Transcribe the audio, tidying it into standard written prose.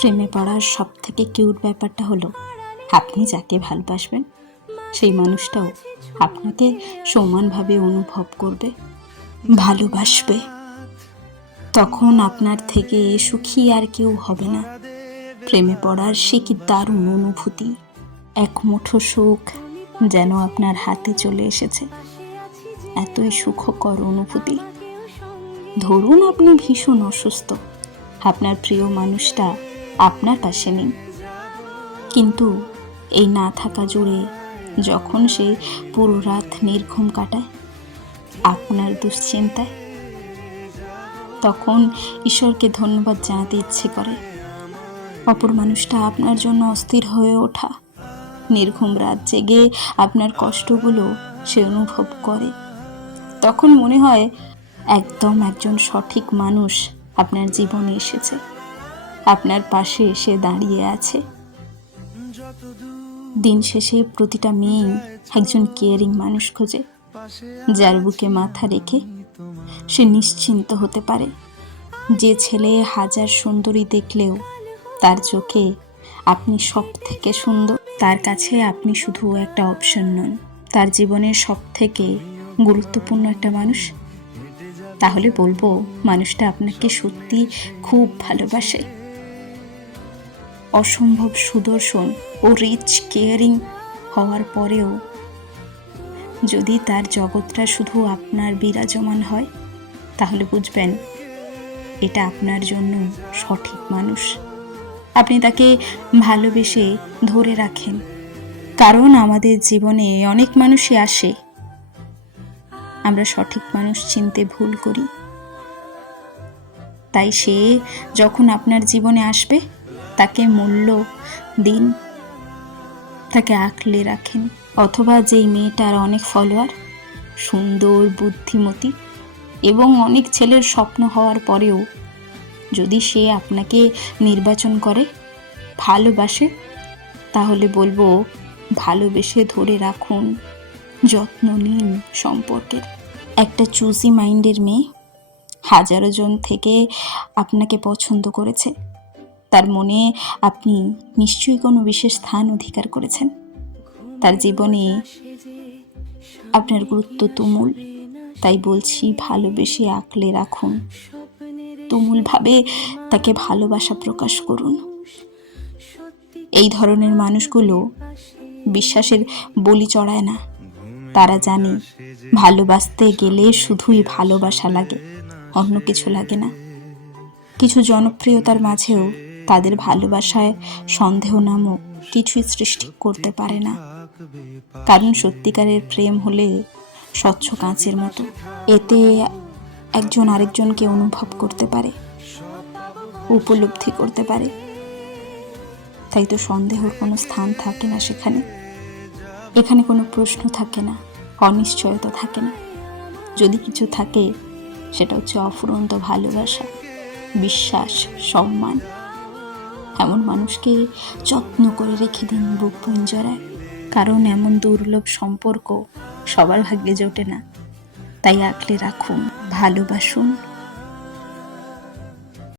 প্রেমে পড়ার সব থেকে কিউট ব্যাপারটা হলো আপনি যাকে ভালোবাসবেন সেই মানুষটাও আপনাকে সমানভাবে অনুভব করবে, ভালোবাসবে। তখন আপনার থেকে সুখী আর কেউ হবে না। প্রেমে পড়ার সে কি দারুণ অনুভূতি, এক মুঠো সুখ যেন আপনার হাতে চলে এসেছে। এতই সুখকর অনুভূতি। ধরুন আপনি ভীষণ অসুস্থ, আপনার প্রিয় মানুষটা আপনার পাশে নেই, কিন্তু এই না থাকা জুড়ে যখন সে পুরো রাত নির্ঘুম কাটায় আপনার দুশ্চিন্তায়, তখন ঈশ্বরকে ধন্যবাদ জানাতে ইচ্ছে করে। অপর মানুষটা আপনার জন্য অস্থির হয়ে ওঠা, নির্ঘুম রাত জেগে আপনার কষ্টগুলো সে অনুভব করে। তখন মনে হয় একদম একজন সঠিক মানুষ আপনার জীবনে এসেছে, আপনার পাশে এসে দাঁড়িয়ে আছে। দিন শেষে প্রতিটা মেয়েই একজন কেয়ারিং মানুষ খোঁজে, যার বুকে মাথা রেখে সে নিশ্চিন্ত হতে পারে। যে ছেলে হাজার সুন্দরী দেখলেও তার চোখে আপনি সব থেকে সুন্দর, তার কাছে আপনি শুধু একটা অপশন নন, তার জীবনের সব থেকে গুরুত্বপূর্ণ একটা মানুষ। তাহলে বলবো মানুষটা আপনাকে সত্যি খুব ভালোবাসে। অসম্ভব সুদর্শন ও রিচ কেয়ারিং হওয়ার পরেও যদি তার জগৎটা শুধু আপনার বিরাজমান হয়, তাহলে বুঝবেন এটা আপনার জন্য সঠিক মানুষ। আপনি তাকে ভালোবেসে ধরে রাখেন, কারণ আমাদের জীবনে অনেক মানুষই আসে, আমরা সঠিক মানুষ চিনতে ভুল করি। তাই সে যখন আপনার জীবনে আসবে তাকে মূল্য দিন, তাকে আঁকলে রাখেন। অথবা যেই মেয়েটার অনেক ফলোয়ার, সুন্দর, বুদ্ধিমতী এবং অনেক ছেলের স্বপ্ন হওয়ার পরেও যদি সে আপনাকে নির্বাচন করে, ভালোবাসে, তাহলে বলবো ভালোবেসে ধরে রাখুন, যত্ন নিন সম্পর্কের। একটা চুজি মাইন্ডের মেয়ে হাজারো জন থেকে আপনাকে পছন্দ করেছে, তার মনে আপনি নিশ্চয়ই কোনো বিশেষ স্থান অধিকার করেছেন। তার জীবনে আপনার গুরুত্ব তুমুল। তাই বলছি ভালোবেসে আঁকলে রাখুন, তুমুলভাবে তাকে ভালোবাসা প্রকাশ করুন। এই ধরনের মানুষগুলো বিশ্বাসের বলি চড়ায় না। তারা জানে ভালোবাসতে গেলে শুধুই ভালোবাসা লাগে, অন্য কিছু লাগে না। কিছু জনপ্রিয়তার মাঝেও তাদের ভালোবাসায় সন্দেহ নামক কিছুই সৃষ্টি করতে পারে না, কারণ সত্যিকারের প্রেম হলে স্বচ্ছ কাঁচের মতো। এতে একজন আরেকজনকে অনুভব করতে পারে, উপলব্ধি করতে পারে। তাই তো সন্দেহর কোনো স্থান থাকে না সেখানে। এখানে কোনো প্রশ্ন থাকে না, অনিশ্চয়তা থাকে না। যদি কিছু থাকে সেটা হচ্ছে অফুরন্ত ভালোবাসা, বিশ্বাস, সম্মান। এমন মানুষকে যত্ন করে রেখে দিন বুক পিঞ্জরায়, কারণ এমন দুর্লভ সম্পর্ক সবার ভাগ্যে জোটে না। তাই আঁকলে রাখুন, ভালোবাসুন।